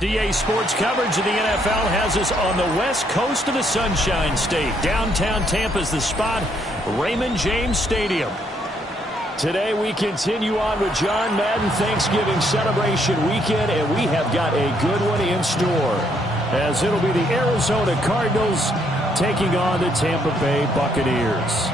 DA Sports coverage of the NFL has us on the west coast of the Sunshine State. Downtown Tampa's the spot, Raymond James Stadium. Today we continue on with John Madden Thanksgiving celebration weekend, and we have got a good one in store, as it'll be the Arizona Cardinals taking on the Tampa Bay Buccaneers.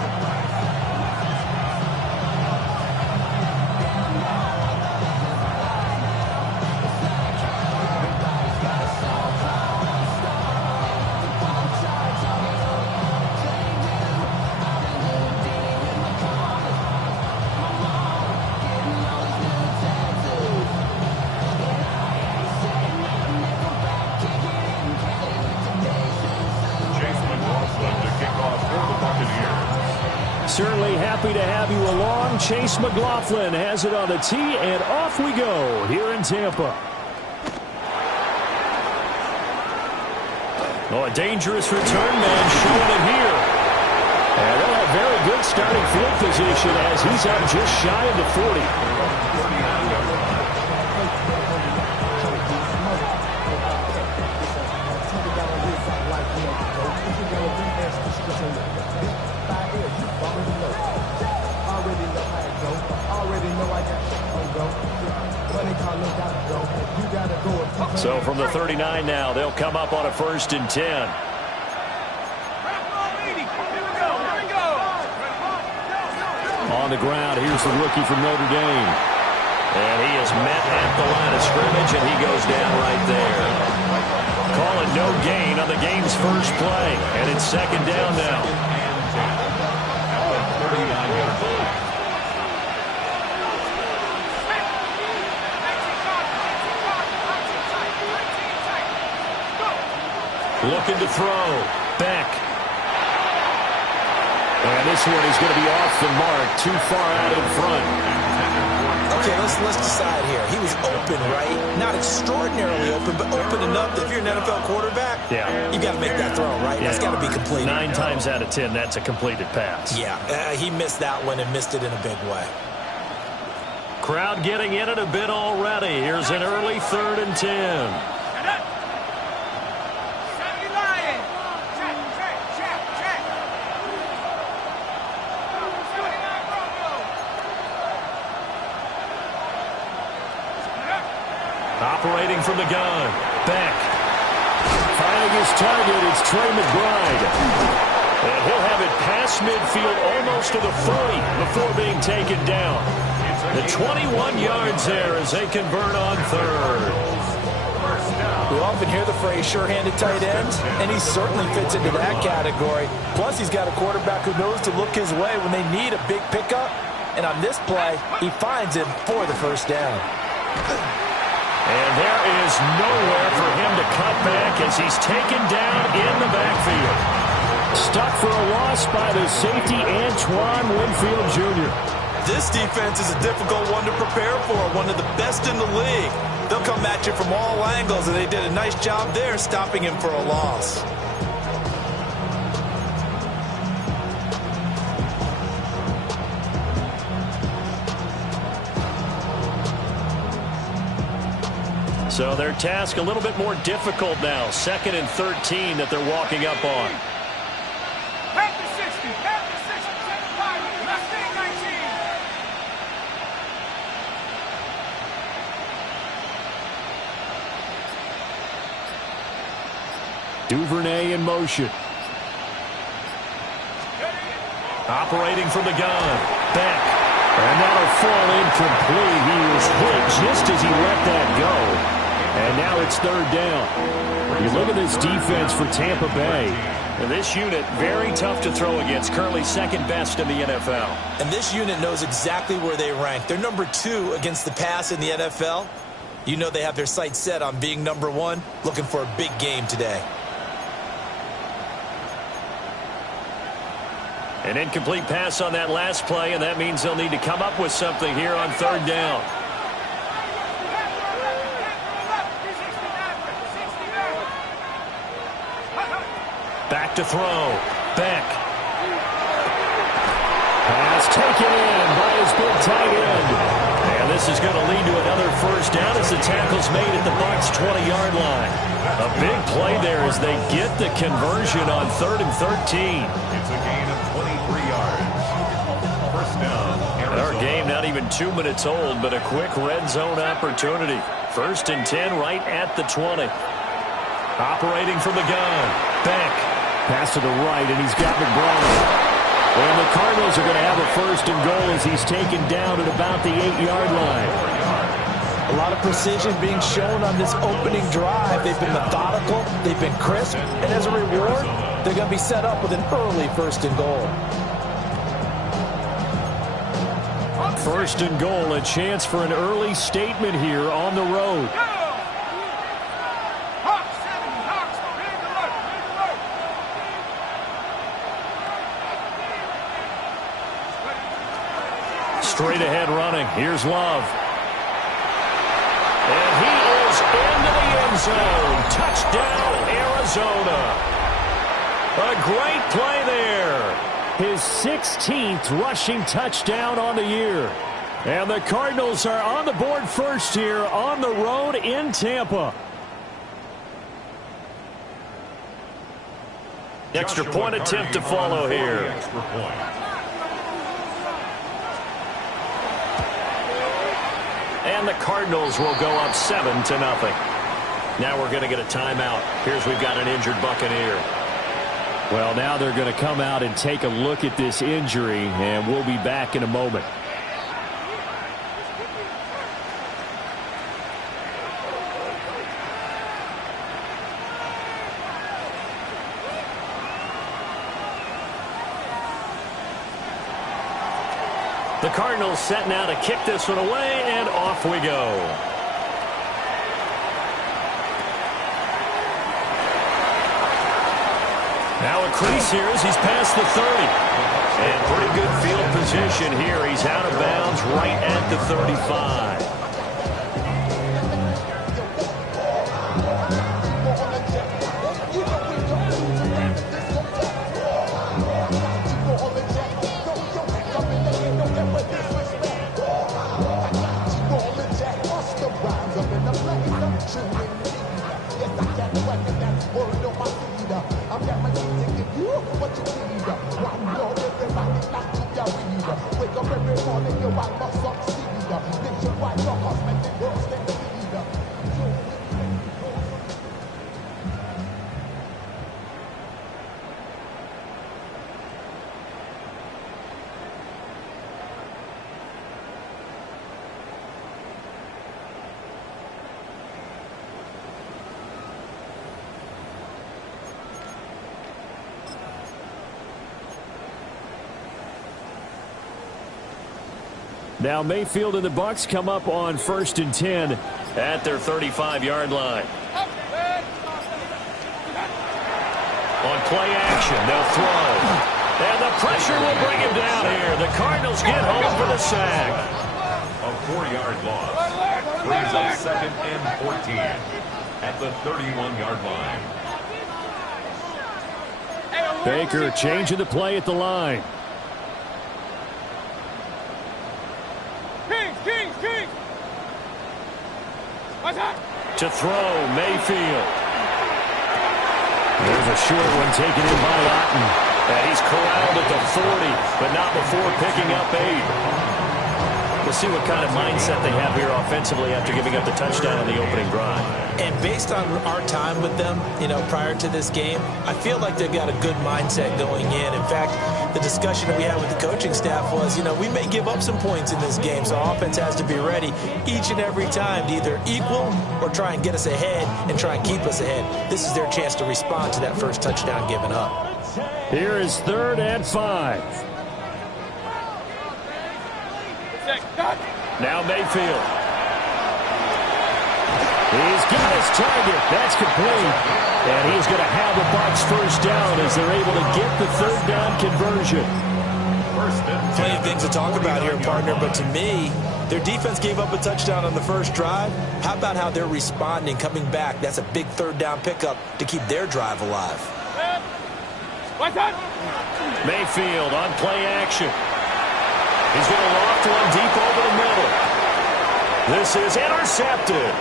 Certainly happy to have you along. Chase McLaughlin has it on the tee, and off we go here in Tampa. Oh, a dangerous return man showing it here. And they'll have very good starting field position as he's up just shy of the 40. So from the 39 now, they'll come up on a 1st and 10. On the ground, here's the rookie from Notre Dame. And he is met at the line of scrimmage, and he goes down right there. Call it no gain on the game's first play. And it's 2nd down now. Looking to throw. Beck. And this one is going to be off the mark. Too far out in front. Okay, let's decide here. He was open, right? Not extraordinarily open, but open enough that if you're an NFL quarterback, you got to make that throw, right? That's got to be completed. 9 times out of 10, that's a completed pass. Yeah, he missed that one and missed it in a big way. Crowd getting in it a bit already. Here's an early 3rd and 10. Operating from the gun. Beck. Finding his target, it's Trey McBride. And he'll have it past midfield almost to the 40 before being taken down. The 21 yards there as they convert on 3rd. We often hear the phrase sure-handed tight ends, and he certainly fits into that category. Plus, he's got a quarterback who knows to look his way when they need a big pickup. And on this play, he finds him for the 1st down. And there is nowhere for him to cut back as he's taken down in the backfield. Stuck for a loss by the safety, Antoine Winfield Jr. This defense is a difficult one to prepare for, one of the best in the league. They'll come at you from all angles, and they did a nice job there stopping him for a loss. So their task a little bit more difficult now. 2nd and 13 that they're walking up on. Duvernay in motion. Operating from the gun. Beck. And that'll fall incomplete. He was hit just as he let that go. And now it's 3rd down. You look at this defense for Tampa Bay. And this unit, very tough to throw against. Currently 2nd best in the NFL. And this unit knows exactly where they rank. They're number 2 against the pass in the NFL. You know they have their sights set on being number 1, looking for a big game today. An incomplete pass on that last play, and that means they'll need to come up with something here on 3rd down. Back to throw. Beck. Pass taken in by his big tight end. And this is going to lead to another 1st down as the tackle's made at the Bucs' 20-yard A big play there as they get the conversion on 3rd and 13. It's a gain of 23 yards. First down, Arizona. Our game not even 2 minutes old, but a quick red zone opportunity. 1st and 10 right at the 20. Operating from the gun. Beck. Pass to the right, and he's got McBride. And the Cardinals are going to have a 1st and goal as he's taken down at about the 8-yard line. A lot of precision being shown on this opening drive. They've been methodical, they've been crisp, and as a reward, they're going to be set up with an early 1st and goal. 1st and goal, a chance for an early statement here on the road. Straight ahead running. Here's Love. And he is into the end zone. Touchdown, Arizona. A great play there. His 16th rushing touchdown on the year. And the Cardinals are on the board first here on the road in Tampa. Extra point attempt to follow here. Extra point. And the Cardinals will go up 7-0. Now we're going to get a timeout. Here's we've got an injured Buccaneer. Well, now they're going to come out and take a look at this injury, and we'll be back in a moment. The Cardinals set now to kick this one away, and off we go. Now a crease here as he's past the 30. And pretty good field position here. He's out of bounds right at the 35. Now Mayfield and the Bucs come up on 1st and 10 at their 35-yard line. On play action, they'll throw. And the pressure will bring him down here. The Cardinals get home for the sack. A 4-yard loss. Brings up 2nd and 14 at the 31-yard line. Baker changing the play at the line. To throw, Mayfield. There's a short one taken in by Otten. And he's corralled at the 40, but not before picking up 8. We'll see what kind of mindset they have here offensively after giving up the touchdown on the opening drive. And based on our time with them, prior to this game, I feel like they've got a good mindset going in. In fact, the discussion that we had with the coaching staff was, we may give up some points in this game, so offense has to be ready each and every time to either equal or try and get us ahead and try and keep us ahead. This is their chance to respond to that first touchdown given up. Here is 3rd and 5. Now Mayfield. He's got his target. That's complete. And he's going to have the Bucs 1st down as they're able to get the 3rd down conversion. Plenty of things to talk about here, partner, but to me, their defense gave up a touchdown on the first drive. How about how they're responding, coming back? That's a big 3rd down pickup to keep their drive alive. Mayfield on play action. He's going to loft one deep over the middle. This is intercepted.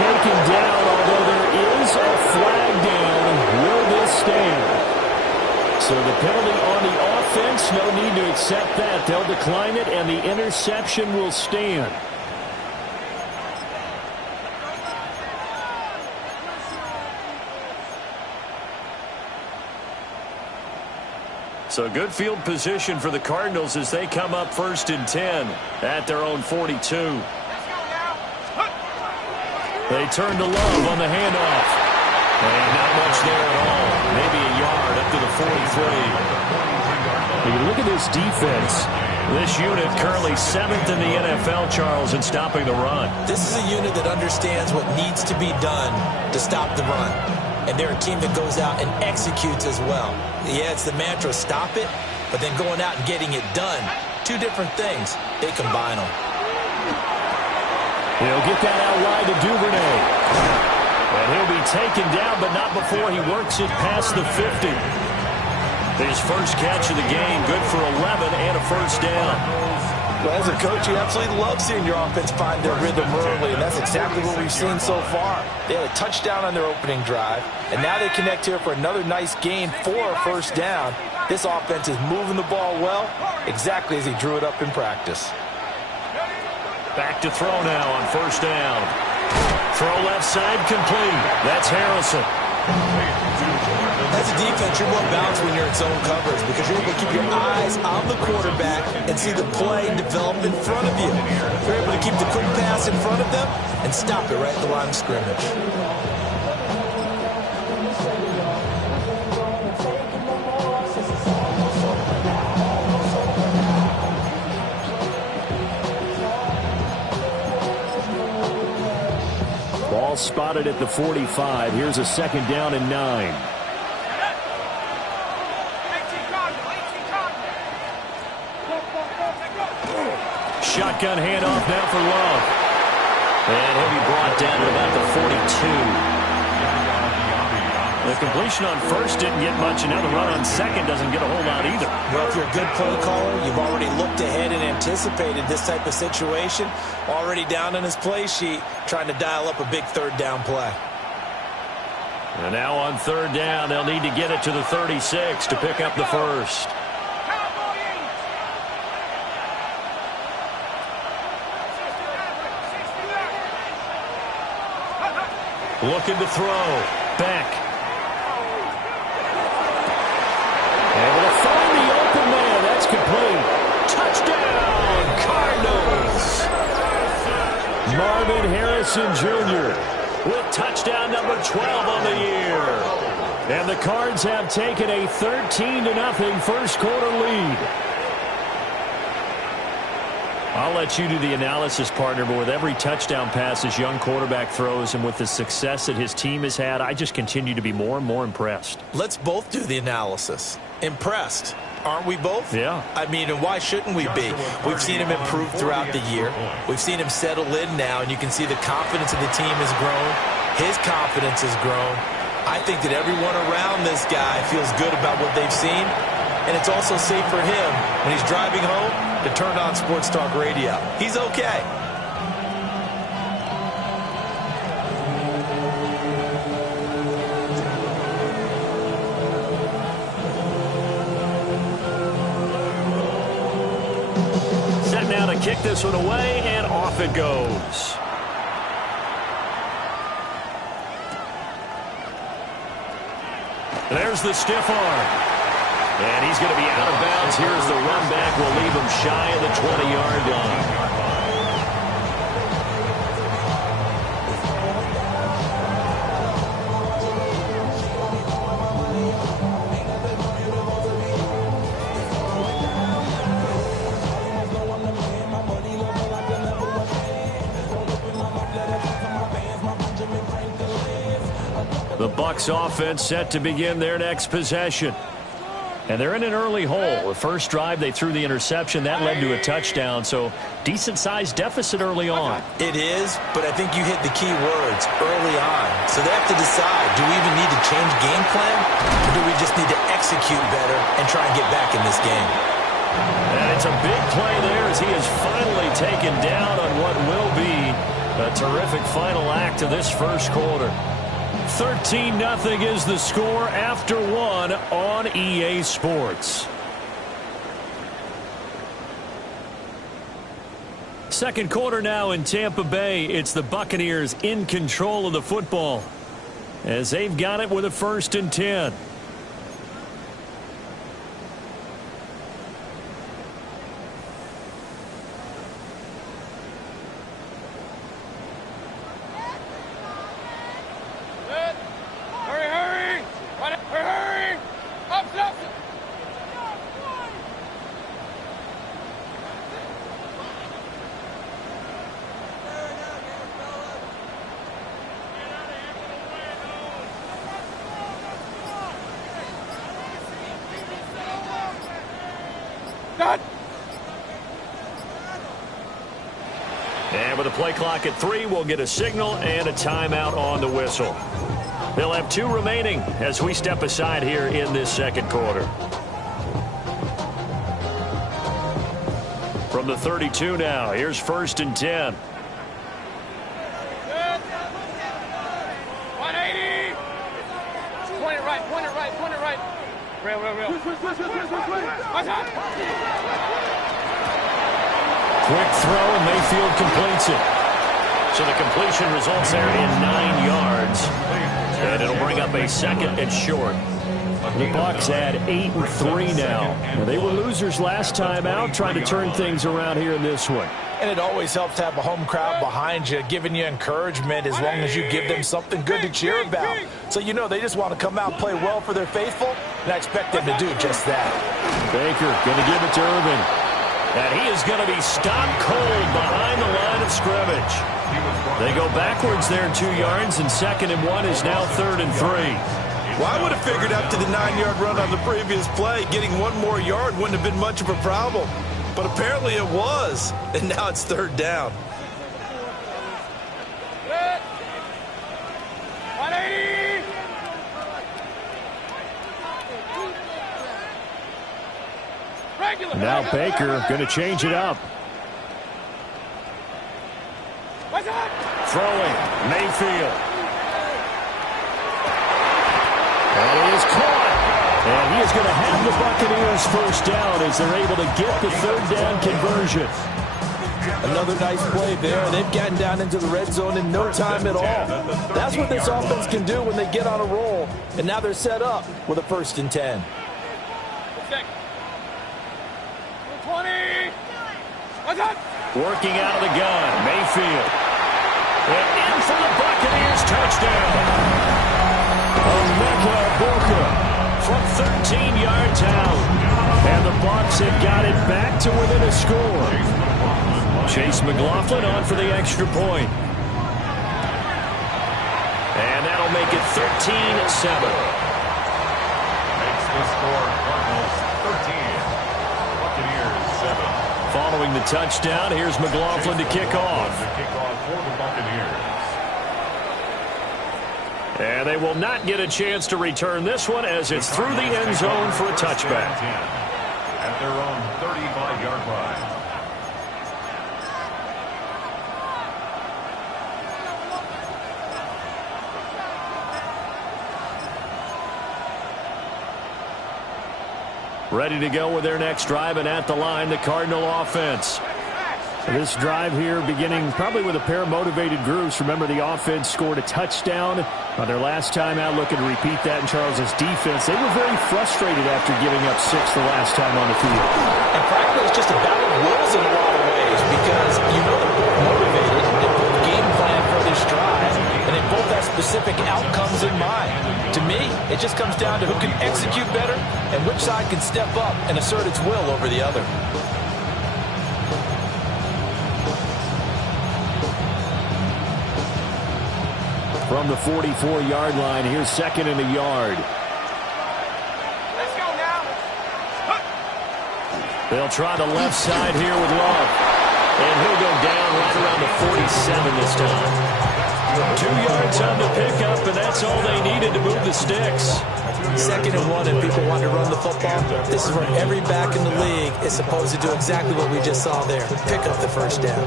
taken down, although there is a flag down. Will this stand? So the penalty on the offense, no need to accept that. They'll decline it, and the interception will stand. So good field position for the Cardinals as they come up 1st and 10 at their own 42. They turn to Love on the handoff. And not much there at all. Maybe a yard up to the 43. When you look at this defense, this unit currently 7th in the NFL, Charles, in stopping the run. This is a unit that understands what needs to be done to stop the run. And they're a team that goes out and executes as well. Yeah, it's the mantra, stop it, but then going out and getting it done. Two different things. They combine them. He'll get that out wide to Duvernay. And he'll be taken down, but not before he works it past the 50. His first catch of the game, good for 11 and a first down. Well, as a coach, you absolutely love seeing your offense find their rhythm early, and that's exactly what we've seen so far. They had a touchdown on their opening drive, and now they connect here for another nice gain for a first down. This offense is moving the ball well, exactly as he drew it up in practice. Back to throw now on first down. Throw left side complete. That's Harrison. As a defense, you're more balanced when you're in zone coverage because you're able to keep your eyes on the quarterback and see the play develop in front of you. You're able to keep the quick pass in front of them and stop it right at the line of scrimmage. Ball spotted at the 45. Here's a second down and 9. Shotgun handoff now for Love. And he'll be brought down at about the 42. The completion on first didn't get much, and now the run on second doesn't get a whole lot either. Well, if you're a good play caller, you've already looked ahead and anticipated this type of situation. Already down on his play sheet, trying to dial up a big third down play. And now on third down, they'll need to get it to the 36 to pick up the first. Looking to throw. Beck. Able to find the open man. That's complete. Touchdown, Cardinals. Marvin Harrison Jr. with touchdown number 12 on the year. And the Cards have taken a 13-0 first quarter lead. I'll let you do the analysis, partner, but with every touchdown pass his young quarterback throws and with the success that his team has had, I just continue to be more and more impressed. Let's both do the analysis. Impressed. Aren't we both? Yeah. I mean, and why shouldn't we be? We've seen him improve throughout the year. We've seen him settle in now, and you can see the confidence of the team has grown. His confidence has grown. I think that everyone around this guy feels good about what they've seen, and it's also safe for him when he's driving home to turn on Sports Talk Radio. He's okay. Set now to kick this one away, and off it goes. There's the stiff arm. And he's going to be out of bounds. Here's the run back. Will leave him shy of the 20-yard line. The Bucs offense set to begin their next possession. And they're in an early hole. The first drive, they threw the interception. That led to a touchdown, so decent-sized deficit early on. It is, but I think you hit the key words, early on. So they have to decide, do we even need to change game plan, or do we just need to execute better and try and get back in this game? And it's a big play there as he is finally taken down on what will be A terrific final act of this first quarter. 13-0 is the score after one on EA Sports. Second quarter now in Tampa Bay. It's the Buccaneers in control of the football as they've got it with a 1st and 10. And with the play clock at 3, we'll get a signal and a timeout on the whistle. They'll have 2 remaining as we step aside here in this second quarter. From the 32 now, here's 1st and 10. 180. Point it right, point it right, point it right. Real. What's up? Quick throw, and Mayfield completes it. So the completion results there in 9 yards. And it'll bring up a 2nd and short. The Bucs add 8-3 now. They were losers last time out, trying to turn things around here in this one. And it always helps to have a home crowd behind you, giving you encouragement as long as you give them something good to cheer about. So you know they just want to come out and play well for their faithful, and I expect them to do just that. Baker going to give it to Irvin. And he is going to be stopped cold behind the line of scrimmage. They go backwards there 2 yards, and 2nd and 1 is now 3rd and 3. Well, I would have figured after the 9-yard run on the previous play, getting 1 more yard wouldn't have been much of a problem. But apparently it was, and now it's 3rd down. 180. Regular. Now Baker going to change it up. What's up? Throwing, Mayfield. And it is caught. And he is going to have the Buccaneers 1st down as they're able to get the 3rd down conversion. Another nice play there. They've gotten down into the red zone in no time at all. That's what this offense can do when they get on a roll. And now they're set up with a 1st and 10. 20. What's up? Working out of the gun, Mayfield. And in for the Buccaneers touchdown. Emeka Booker from 13 yards out. And the Bucs have got it back to within a score. Chase McLaughlin on for the extra point. And that'll make it 13-7. Makes the score Cardinals 13. Buccaneers 7. Following the touchdown, here's McLaughlin to kick off. The kickoff for the Buccaneers. And they will not get a chance to return this one as it's through the end zone for a touchback. At their own 35-yard line. Ready to go with their next drive, and at the line, the Cardinal offense. This drive here beginning probably with a pair of motivated groups. Remember, the offense scored a touchdown on their last time out. Looking to repeat that in Charles's defense. They were very frustrated after giving up 6 the last time on the field. And frankly, it's just a battle of wills in a lot of ways because you know they're both motivated. They both game plan for this drive, and they both have specific outcomes in mind. To me, it just comes down to who can execute better and which side can step up and assert its will over the other. From the 44-yard line, here's 2nd and a yard. Let's go now. They'll try the left side here with Love. And he'll go down right around the 47 this time. 2 yards on the pickup, and that's all they needed to move the sticks. 2nd and 1, and people want to run the football. This is where every back in the league is supposed to do exactly what we just saw there. Pick up the 1st down.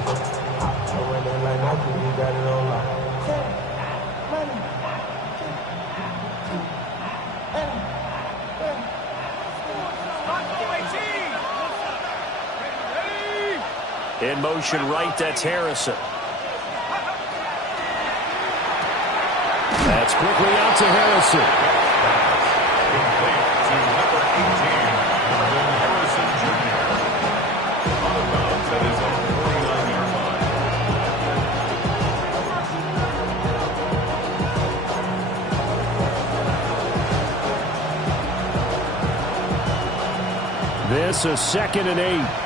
In motion right, that's Harrison. That's quickly out to Harrison. To number 18, Harrison Jr. Out of bounds at his own 49-yard line. This is 2nd and 8.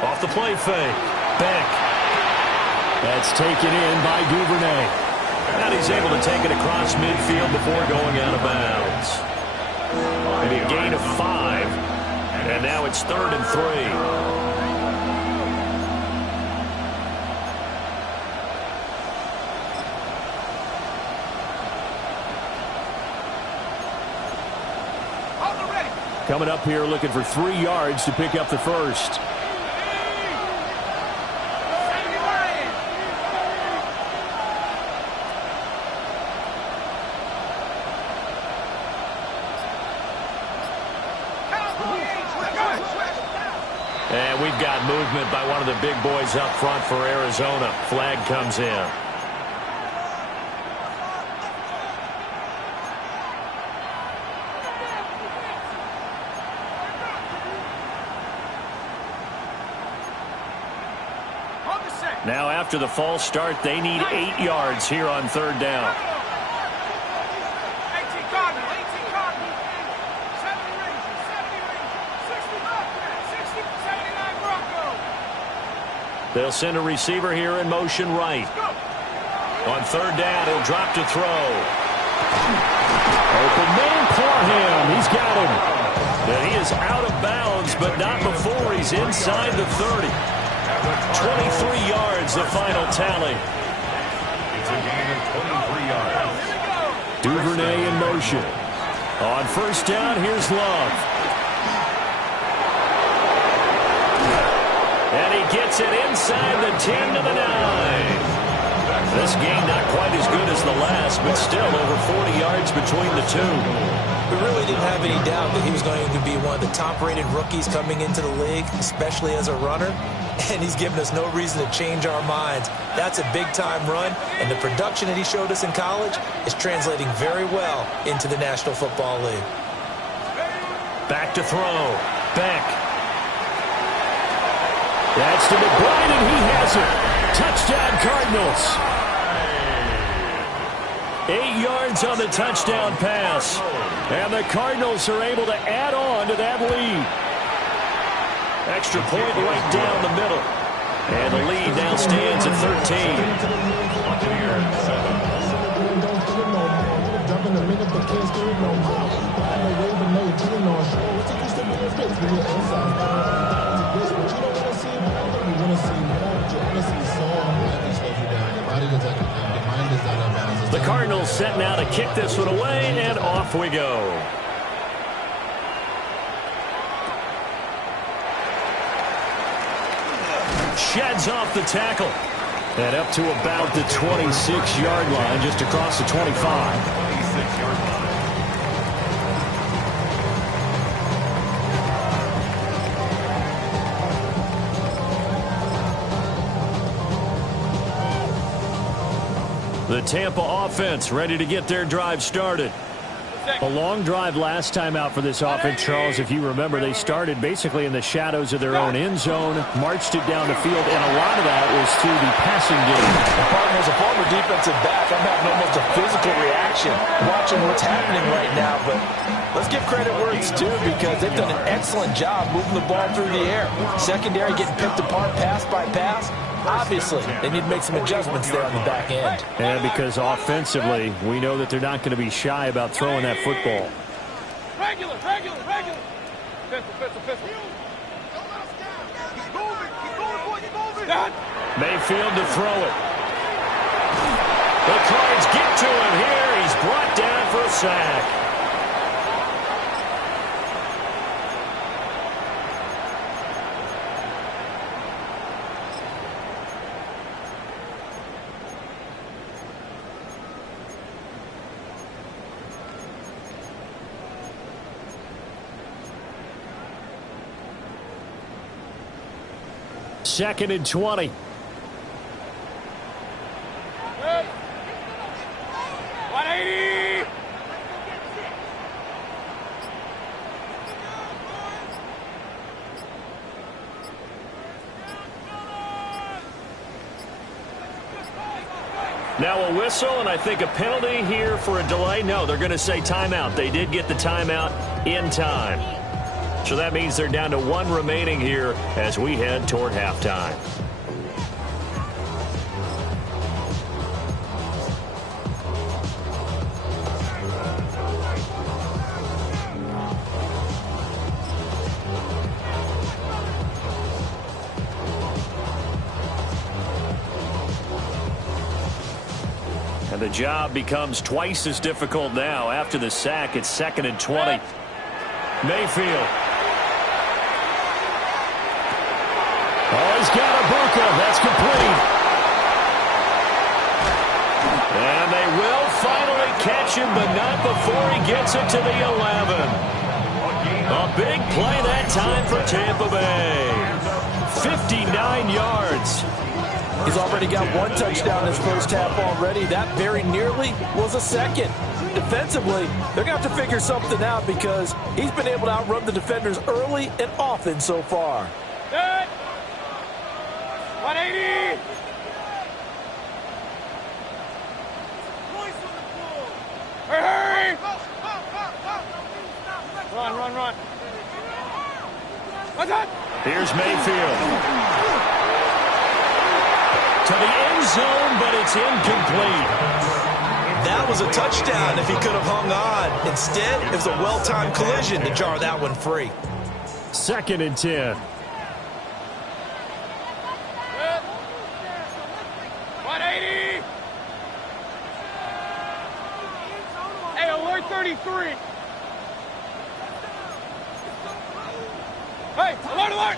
Off the play fake. Beck. That's taken in by Duvernay. And he's able to take it across midfield before going out of bounds. Maybe a gain of 5. And now it's 3rd and 3. Coming up here looking for 3 yards to pick up the first. And we've got movement by one of the big boys up front for Arizona. Flag comes in. Now after the false start, they need 8 yards here on 3rd down. They'll send a receiver here in motion right. On 3rd down, he'll drop to throw. Open man for him. He's got him. And he is out of bounds, but not before he's inside the 30. 23 yards, the final tally. It's a gain of 23 yards. Duvernay in motion. On 1st down, here's Love. And he gets it inside the 10 to the 9. This game not quite as good as the last, but still over 40 yards between the two. We really didn't have any doubt that he was going to be one of the top-rated rookies coming into the league, especially as a runner. And he's given us no reason to change our minds. That's a big-time run, and the production that he showed us in college is translating very well into the National Football League. Back to throw. Beck. That's to McBride, and he has it. Touchdown, Cardinals. 8 yards on the touchdown pass. And the Cardinals are able to add on to that lead. Extra point right down the middle. And the lead now stands at 13. The Cardinals set now to kick this one away, and off we go. Sheds off the tackle. And up to about the 26-yard line, just across the 25. 26-yard line. The Tampa offense ready to get their drive started. A long drive last time out for this offense, Charles. If you remember, they started basically in the shadows of their own end zone, marched it down the field, and a lot of that was through the passing game. Partner, as a former defensive back, I'm having almost a physical reaction watching what's happening right now. But let's give credit where it's due, because they've done an excellent job moving the ball through the air. Secondary getting picked apart pass by pass. Obviously, they need to make some adjustments there on the back end. And because offensively, we know that they're not going to be shy about throwing that football. Regular. Pistol. Mayfield to throw it. The Cards get to him here. He's brought down for a sack. 2nd and 20. Hey. 180. Now a whistle, and I think a penalty here for a delay. No, they're going to say timeout. They did get the timeout in time. So that means they're down to 1 remaining here as we head toward halftime. And the job becomes twice as difficult now. After the sack, it's 2nd and 20. Mayfield. Oh, he's got Ibuka. That's complete. And they will finally catch him, but not before he gets it to the 11. A big play that time for Tampa Bay. 59 yards. He's already got 1 touchdown in his first half already. That very nearly was a second. Defensively, they're going to have to figure something out because he's been able to outrun the defenders early and often so far. Good. 180. Hurry, hurry. Run. What's that? Here's Mayfield. To the end zone, but it's incomplete. That was a touchdown if he could have hung on. Instead, it was a well-timed collision to jar that one free. 2nd and 10. Good. 180. Hey, alert 33. Hey, alert.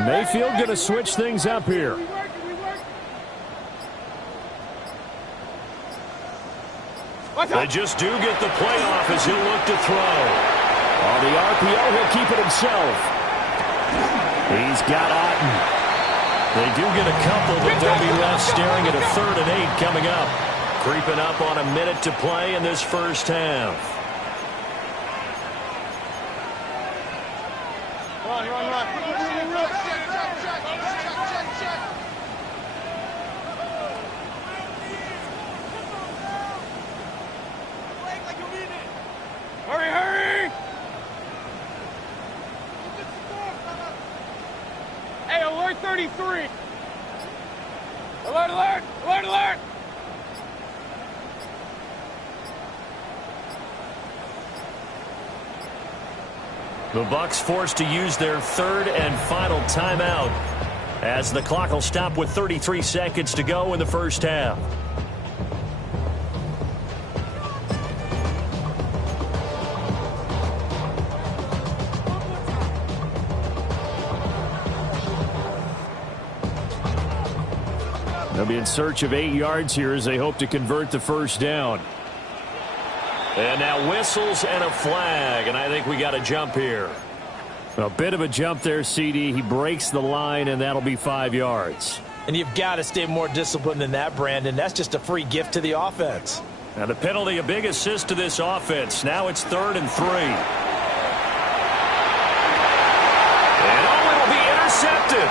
Mayfield going to switch things up here. They just do get the play off as he'll look to throw. On the RPO, he'll keep it himself. He's got Otten. They do get a couple, but they'll be left staring at a 3rd and 8 coming up. Creeping up on a minute to play in this first half. Run. Hurry. Hey, alert 33. Alert. The Bucs forced to use their 3rd and final timeout as the clock will stop with 33 seconds to go in the first half. They'll be in search of 8 yards here as they hope to convert the first down. And now whistles and a flag, and I think we got a jump here. A bit of a jump there, CD. He breaks the line, and that'll be 5 yards. And you've got to stay more disciplined than that, Brandon. That's just a free gift to the offense. Now the penalty, a big assist to this offense. Now it's 3rd and 3. And it'll be intercepted.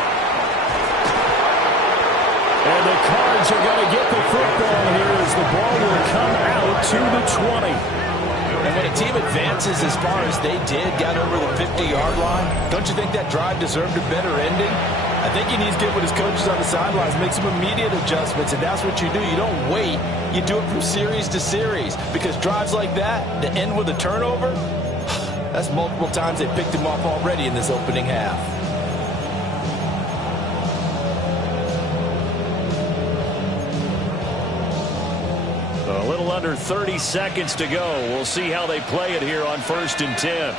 And the Cards are going to get the football here as the ball will come out to the 20. And when a team advances as far as they did, got over the 50-yard line, don't you think that drive deserved a better ending? I think he needs to get with his coaches on the sidelines, make some immediate adjustments, and that's what you do. You don't wait. You do it from series to series because drives like that, to end with a turnover, that's multiple times they picked him off already in this opening half. A little under 30 seconds to go. We'll see how they play it here on 1st and 10.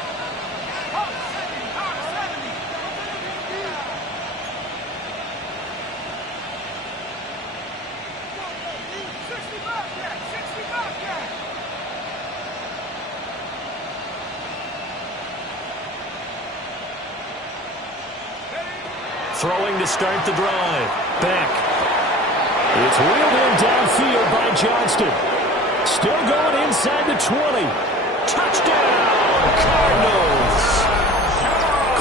throwing to start the drive. Beck. It's wheeled in downfield by Johnston. Still going inside the 20. Touchdown, Cardinals.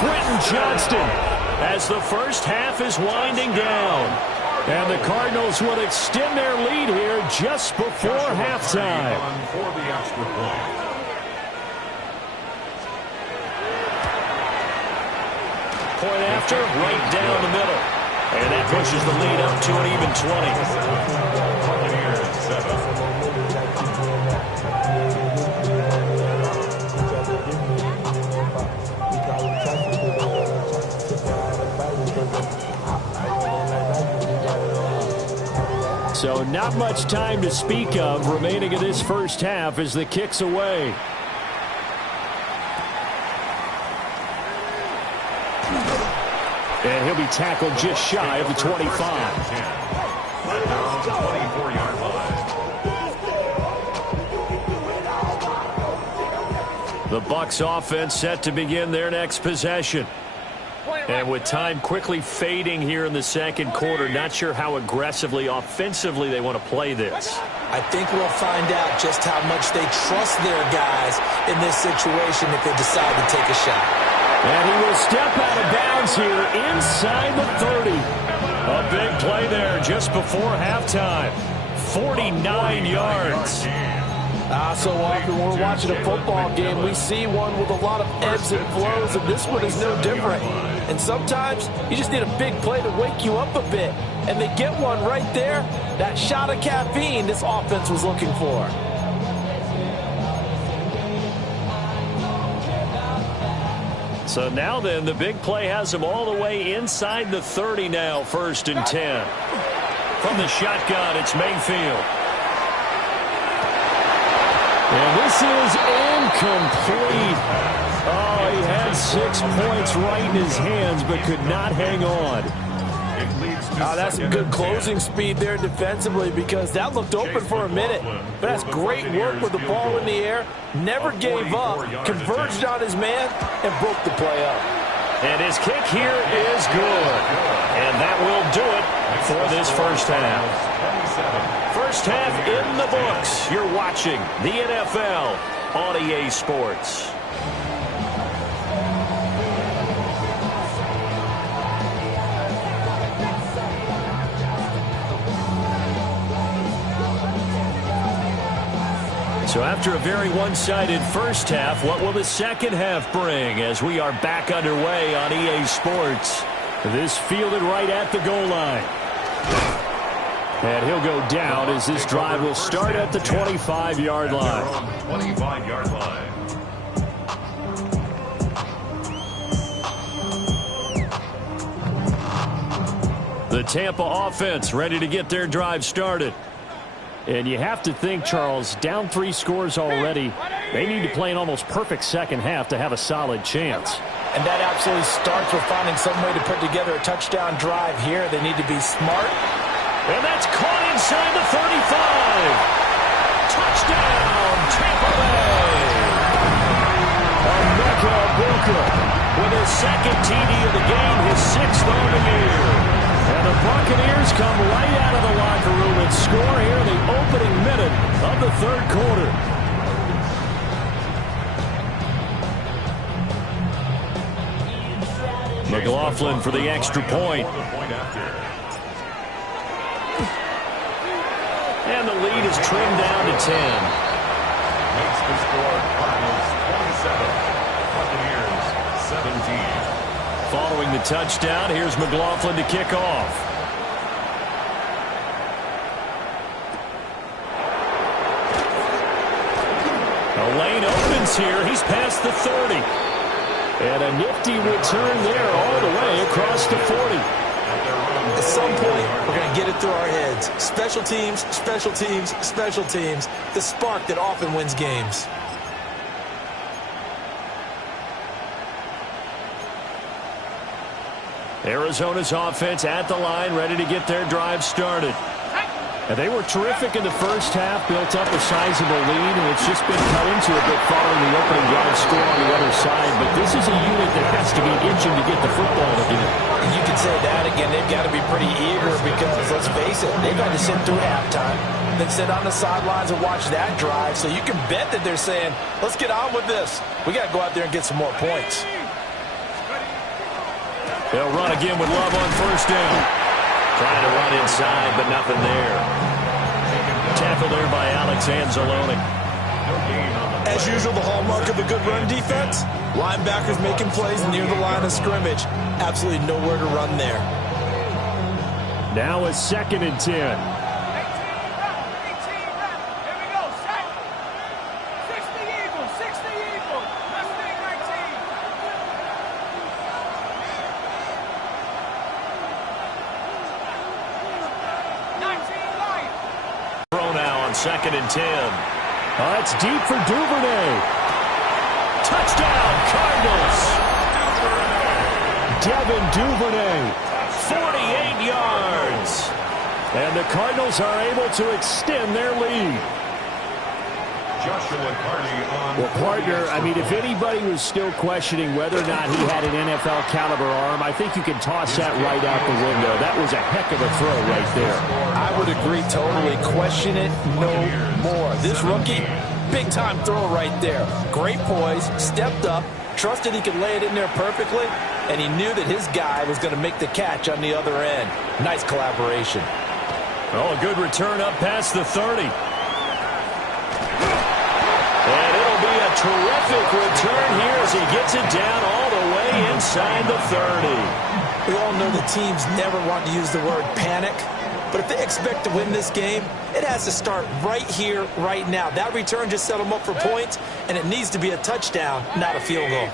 Quentin Johnston as the first half is winding down. And the Cardinals would extend their lead here just before halftime. For the extra point. Point after, right down the middle. And that pushes the lead up to an even 20. So not much time to speak of remaining in this first half as the kick's away. And he'll be tackled just shy of the 25. 24-yard line. The Bucs offense set to begin their next possession. And with time quickly fading here in the second quarter, not sure how aggressively, offensively they want to play this. I think we'll find out just how much they trust their guys in this situation if they decide to take a shot. And he will step out of bounds here inside the 30. A big play there just before halftime. 49 yards. So often we're watching a football game, we see one with a lot of ebbs and flows, and this one is no different. And sometimes you just need a big play to wake you up a bit. And they get one right there. That shot of caffeine this offense was looking for. So now then, the big play has them all the way inside the 30 now, 1st and 10. From the shotgun, it's Mayfield. And this is incomplete. Oh, he had 6 points right in his hands, but could not hang on. That's some good closing speed there defensively because that looked open for a minute. But that's great work with the ball in the air. Never gave up, converged on his man, and broke the play up. And his kick here is good. And that will do it for this first half. First half in the books. You're watching the NFL on EA Sports. So after a very one-sided first half, what will the second half bring as we are back underway on EA Sports? This fielded right at the goal line. And he'll go down as this drive will start at the 25-yard line. 25-yard line. The Tampa offense ready to get their drive started. And you have to think, Charles, down 3 scores already. They need to play an almost perfect second half to have a solid chance. And that absolutely starts with finding some way to put together a touchdown drive here. They need to be smart. And that's caught inside the 35. Touchdown, Tampa Bay. Emeka Egbuka with his second TD of the game, his 6th on the year. And the Buccaneers come right out of the locker room and score here in the opening minute of the third quarter. McLaughlin for the extra point. And the lead is trimmed down to 10. Makes the score Cardinals 27, Buccaneers 17. Following the touchdown, here's McLaughlin to kick off. A lane opens here. He's past the 30. And a nifty return there all the way across the 40. At some point, we're going to get it through our heads. Special teams, special teams, special teams. The spark that often wins games. Arizona's offense at the line, ready to get their drive started. And they were terrific in the first half, built up a sizable lead, and it's just been cut into a bit following the opening drive score on the other side. But this is a unit that has to be itching to get the football again. And you can say that again. They've got to be pretty eager because, let's face it, they've had to sit through halftime, then sit on the sidelines and watch that drive. So you can bet that they're saying, let's get on with this. We got to go out there and get some more points. They'll run again with Love on first down. Trying to run inside, but nothing there. Tackled there by Alex Anzalone. As usual, the hallmark of a good run defense, linebackers making plays near the line of scrimmage. Absolutely nowhere to run there. Now a 2nd and 10. On 2nd and 10. It's deep for Duvernay. Touchdown, Cardinals. Devin Duvernay, 48 yards. And the Cardinals are able to extend their lead. Well, partner, I mean, if anybody was still questioning whether or not he had an NFL caliber arm, I think you can toss that right out the window. That was a heck of a throw right there. I would agree totally. Question it no more. This rookie, big-time throw right there. Great poise, stepped up, trusted he could lay it in there perfectly, and he knew that his guy was going to make the catch on the other end. Nice collaboration. Oh, a good return up past the 30. And it'll be a terrific return here as he gets it down all the way inside the 30. We all know the teams never want to use the word panic, but if they expect to win this game, it has to start right here, right now. That return just set them up for points, and it needs to be a touchdown, not a field goal.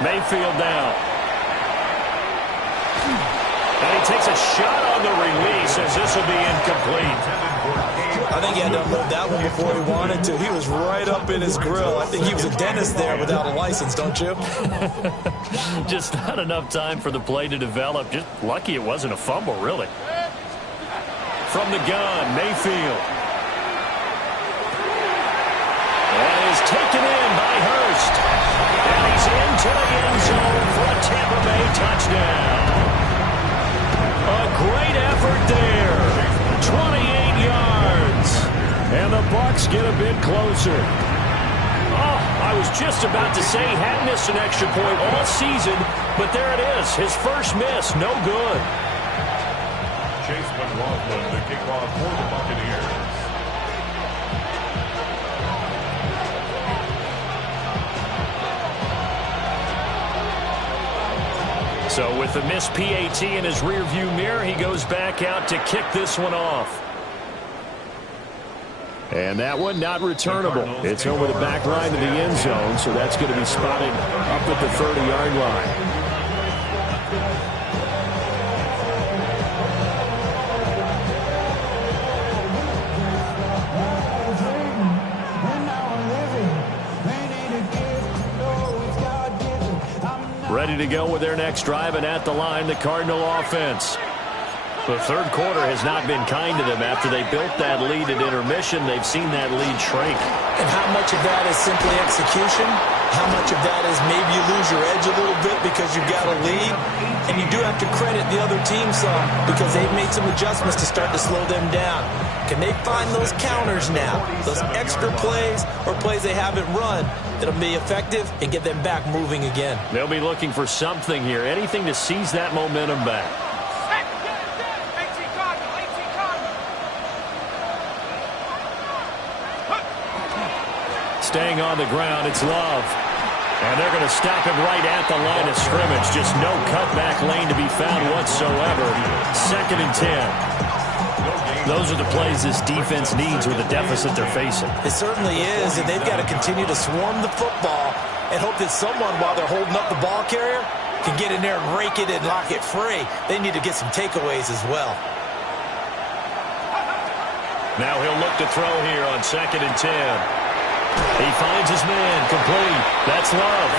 Mayfield down. And he takes a shot on the release as this will be incomplete. I think he had to unload that one before he wanted to. He was right up in his grill. I think he was a dentist there without a license, don't you? Just not enough time for the play to develop. Just lucky it wasn't a fumble, really. From the gun, Mayfield. And is taken in by Hurst. And he's into the end zone for a Tampa Bay touchdown. A great effort there. 28 yards. And the Bucs get a bit closer. Oh, I was just about to say he hadn't missed an extra point all season, but there it is. His first miss, no good. Chase McLaughlin, the kickoff for the Buccaneers. So with the missed PAT in his rearview mirror, he goes back out to kick this one off. And that one not returnable. It's over the back line of the end zone, so that's going to be spotted up at the 30-yard line. Ready to go with their next drive, and at the line, the Cardinal offense. The third quarter has not been kind to them. After they built that lead at intermission, they've seen that lead shrink. And how much of that is simply execution? How much of that is maybe you lose your edge a little bit because you've got a lead? And you do have to credit the other team some because they've made some adjustments to start to slow them down. Can they find those counters now, those extra plays or plays they haven't run that'll be effective and get them back moving again? They'll be looking for something here, anything to seize that momentum back. Staying on the ground, it's Love. And they're going to stop him right at the line of scrimmage. Just no cutback lane to be found whatsoever. 2nd and 10. Those are the plays this defense needs with the deficit they're facing. It certainly is, and they've got to continue to swarm the football and hope that someone, while they're holding up the ball carrier, can get in there and rake it and lock it free. They need to get some takeaways as well. Now he'll look to throw here on 2nd and 10. He finds his man, complete. That's Love.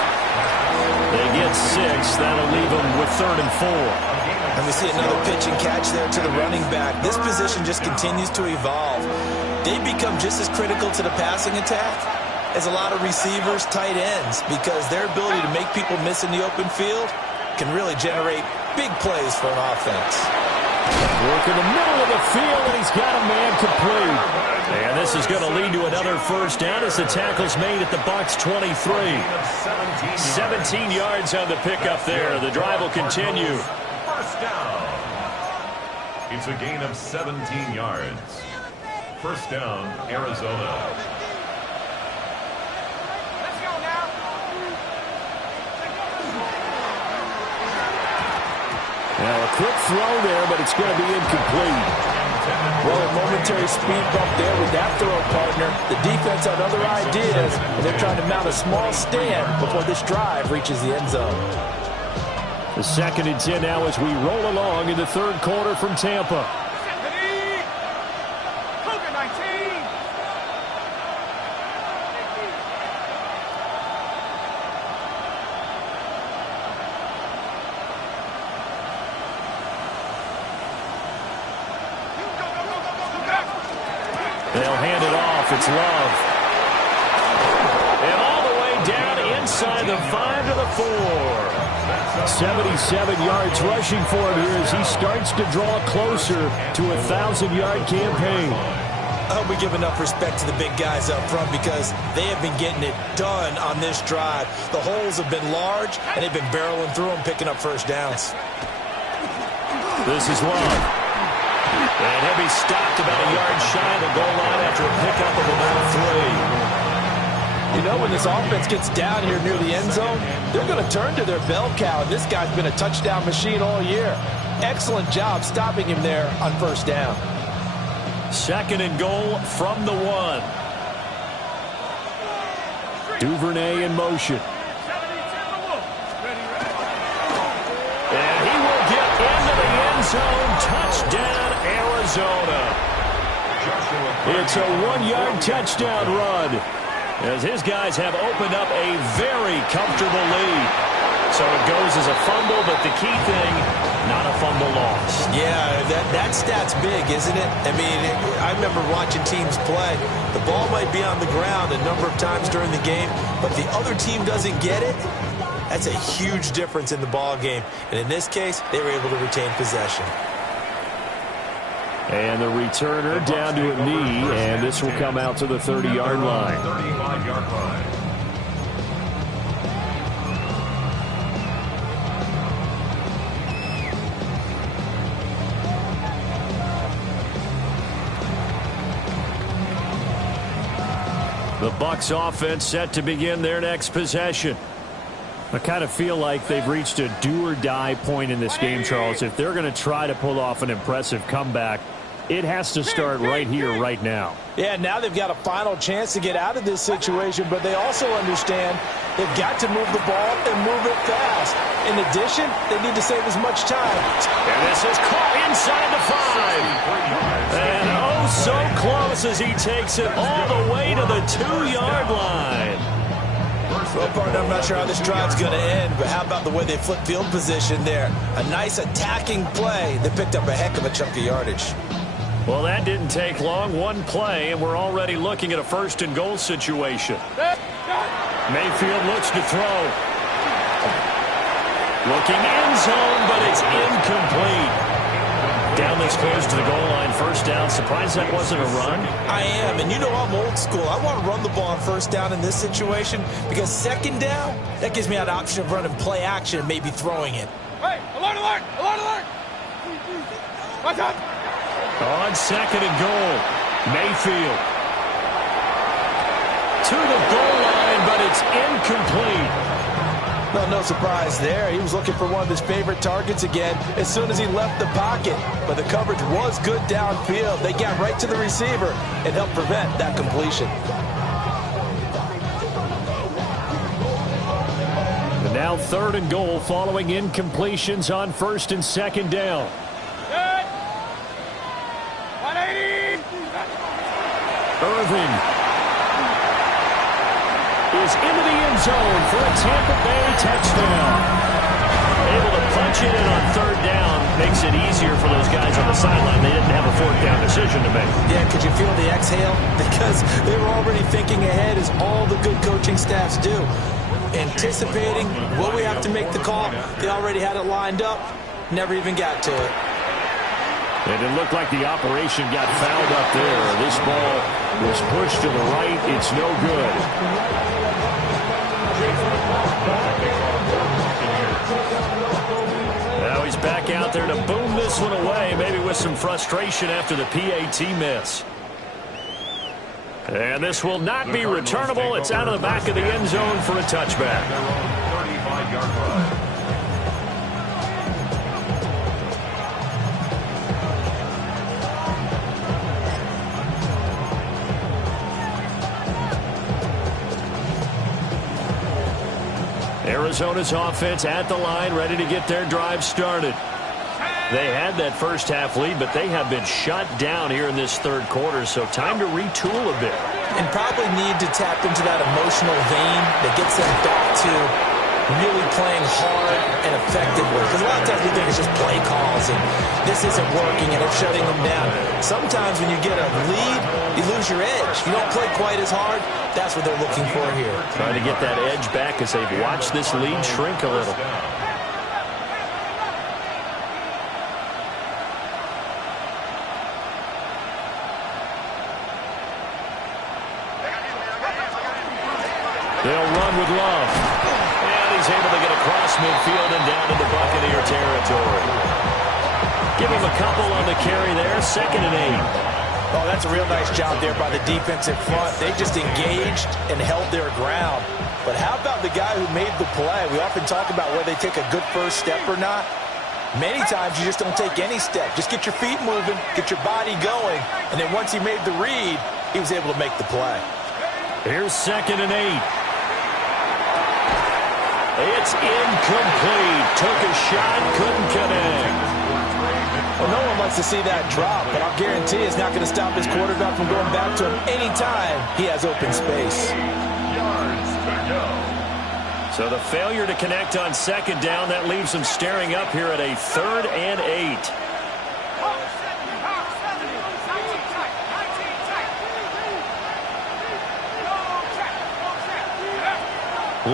They get 6. That'll leave them with 3rd and 4. And we see another pitch and catch there to the running back. This position just continues to evolve. They become just as critical to the passing attack as a lot of receivers, tight ends, because their ability to make people miss in the open field can really generate big plays for an offense. Work in the middle of the field, and he's got a man complete. And this is going to lead to another first down as the tackle's made at the Bucs 23. 17 yards on the pickup there. The drive will continue. First down. It's a gain of 17 yards. First down, Arizona. Now a quick throw there, but it's going to be incomplete. Well, a momentary speed bump there with that throw, partner. The defense had other ideas, and they're trying to mount a small stand before this drive reaches the end zone. The 2nd and 10 now as we roll along in the 3rd quarter from Tampa. They'll hand it off. It's Love. And all the way down inside the 5 to the 4. 77 yards rushing for him here as he starts to draw closer to a 1,000-yard campaign. I hope we give enough respect to the big guys up front because they have been getting it done on this drive. The holes have been large, and they've been barreling through them, picking up first downs. This is Love. And he'll be stopped about a yard shy of the goal line after a pickup of about 3. You know, when this offense gets down here near the end zone, they're going to turn to their bell cow, and this guy's been a touchdown machine all year. Excellent job stopping him there on first down. 2nd and goal from the 1. Duvernay in motion. And he will get into the end zone. Touchdown, Arizona. It's a 1-yard touchdown run as his guys have opened up a very comfortable lead. So it goes as a fumble, but the key thing, not a fumble loss. Yeah, that stat's big, isn't it? I mean, I remember watching teams play. The ball might be on the ground a number of times during the game, but the other team doesn't get it. That's a huge difference in the ball game. And in this case, they were able to retain possession. And the returner down to a knee, and this will come out to the 30-yard line. 35-yard line. The Bucs offense set to begin their next possession. I kind of feel like they've reached a do-or-die point in this game, Charles. If they're going to try to pull off an impressive comeback, it has to start right here, right now. Yeah, now they've got a final chance to get out of this situation, but they also understand they've got to move the ball and move it fast. In addition, they need to save as much time. And this is caught inside the 5. And oh, so close as he takes it all the way to the 2-yard line. Well, partner, I'm not sure how this drive's going to end, but how about the way they flip field position there? A nice attacking play that picked up a heck of a chunk of yardage. Well, that didn't take long. One play, and we're already looking at a 1st and goal situation. Mayfield looks to throw. Looking end zone, but it's incomplete. Down this close to the goal line, first down. Surprised that wasn't a run? I am, and you know I'm old school. I want to run the ball on first down in this situation because 2nd down, that gives me an option of running play action and maybe throwing it. Hey, alert, alert, alert, alert. Watch out. On 2nd and goal, Mayfield. To the goal line, but it's incomplete. Well, no surprise there. He was looking for one of his favorite targets again as soon as he left the pocket. But the coverage was good downfield. They got right to the receiver and helped prevent that completion. And now 3rd and goal following incompletions on 1st and 2nd down. Good. 180. Irving. is into the end zone for a Tampa Bay touchdown. Able to punch it in on third down makes it easier for those guys on the sideline. They didn't have a fourth down decision to make. Yeah, could you feel the exhale? Because they were already thinking ahead, as all the good coaching staffs do. Anticipating, will we have to make the call? They already had it lined up, never even got to it. And it looked like the operation got fouled up there. This ball was pushed to the right. It's no good. Now he's back out there to boom this one away, maybe with some frustration after the PAT miss. And this will not be returnable. It's out of the back of the end zone for a touchback. 35-yard run. Arizona's offense at the line, ready to get their drive started. They had that first half lead, but they have been shut down here in this third quarter, so time to retool a bit. And probably need to tap into that emotional vein that gets them back to really playing hard and effectively. Because a lot of times we think it's just play calls and this isn't working and it's shutting them down. Sometimes when you get a lead, you lose your edge. You don't play quite as hard. That's what they're looking for here. Trying to get that edge back as they've watched this lead shrink a little. They'll run with Love. And he's able to get across midfield and down into Buccaneer territory. Give him a couple on the carry there. 2nd and 8. Oh, that's a real nice job there by the defensive front. They just engaged and held their ground. But how about the guy who made the play? We often talk about whether they take a good first step or not. Many times you just don't take any step. Just get your feet moving, get your body going, and then once he made the read, he was able to make the play. Here's 2nd and 8. It's incomplete. Took a shot, couldn't connect. Well, no one wants to see that drop, but I'll guarantee it's not going to stop his quarterback from going back to him anytime he has open space. So the failure to connect on 2nd down, that leaves him staring up here at a 3rd and 8.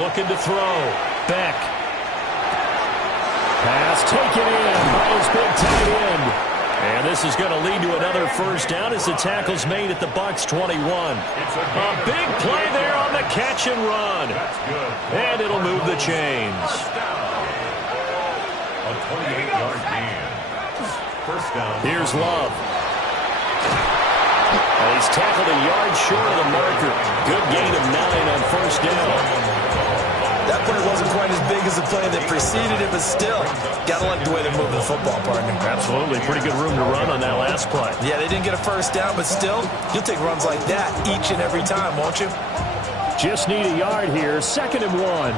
Looking to throw. Beck. Pass taken in by his big tight end. And this is going to lead to another first down as the tackle's made at the Bucs 21. A big play there on the catch and run. And it'll move the chains. A 28-yard gain. First down. Here's Love. And he's tackled a yard short of the marker. Good gain of 9 on first down. That play wasn't quite as big as the play that preceded it, but still, gotta like the way they're moving the football, partner. Absolutely. Pretty good room to run on that last play. Yeah, they didn't get a first down, but still, you'll take runs like that each and every time, won't you? Just need a yard here. 2nd and 1.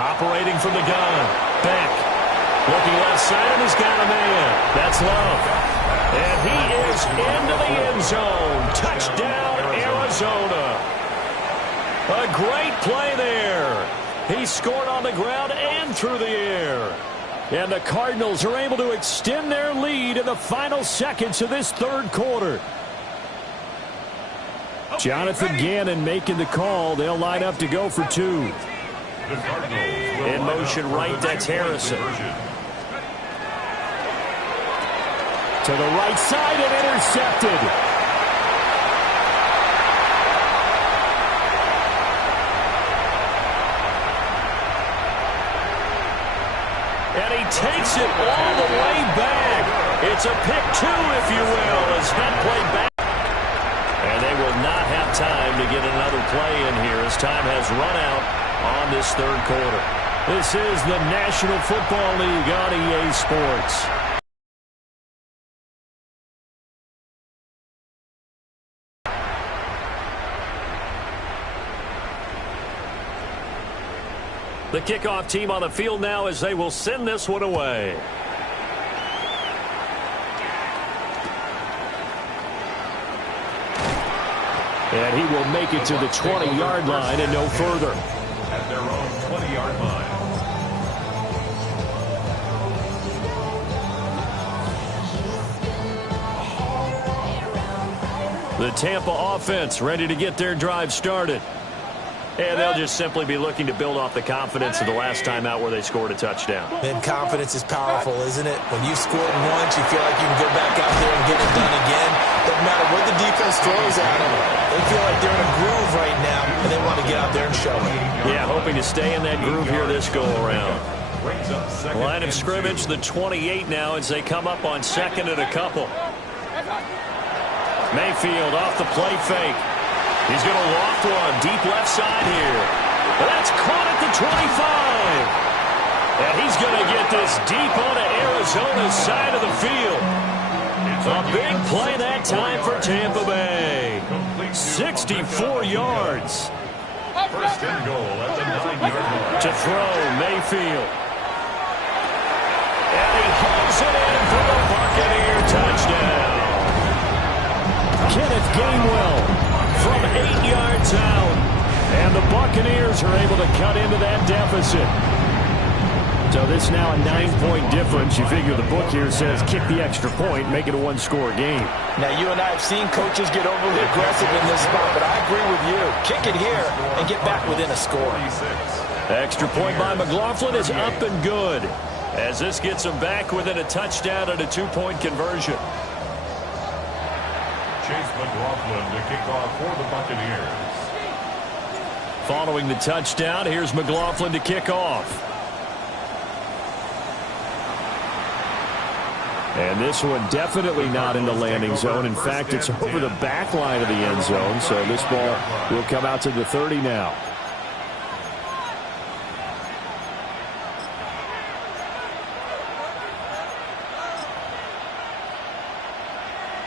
Operating from the gun. Beck. Looking left side, and he's got a man. That's Love. And he is into the end zone. Touchdown, Arizona. A great play there. He scored on the ground and through the air. And the Cardinals are able to extend their lead in the final seconds of this third quarter. Jonathan Gannon making the call. They'll line up to go for 2. In motion right, that's Harrison. To the right side and intercepted. And he takes it all the way back. It's a pick 2, if you will, as that play back. And they will not have time to get another play in here as time has run out on this third quarter. This is the National Football League on EA Sports. The kickoff team on the field now as they will send this one away. And he will make it to the 20-yard line and no further. At their own 20-yard line. The Tampa offense ready to get their drive started. And they'll just simply be looking to build off the confidence of the last time out where they scored a touchdown. And confidence is powerful, isn't it? When you scored once, you feel like you can go back out there and get it done again. Doesn't matter what the defense throws at them. They feel like they're in a groove right now, and they want to get out there and show it. Yeah, hoping to stay in that groove here this go-around. Line of scrimmage, the 28 now as they come up on second and a couple. Mayfield off the play fake. He's going to loft one deep left side here. That's caught at the 25. And he's going to get this deep onto Arizona's side of the field. A big play that time for Tampa Bay. 64 yards. First and goal at the 9-yard line. To throw, Mayfield. And he hauls it in for the Buccaneer touchdown. Kenneth Gainwell from 8 yards out. And the Buccaneers are able to cut into that deficit. So this now a 9-point difference. You figure the book here says kick the extra point, make it a one-score game. Now, you and I have seen coaches get overly aggressive in this spot, but I agree with you. Kick it here and get back within a score. Extra point by McLaughlin is up and good, as this gets them back within a touchdown and a 2-point conversion. Chase McLaughlin to kick off for the Buccaneers. Following the touchdown, here's McLaughlin to kick off. And this one definitely not in the landing zone. In fact, it's over the back line of the end zone, so this ball will come out to the 30 now.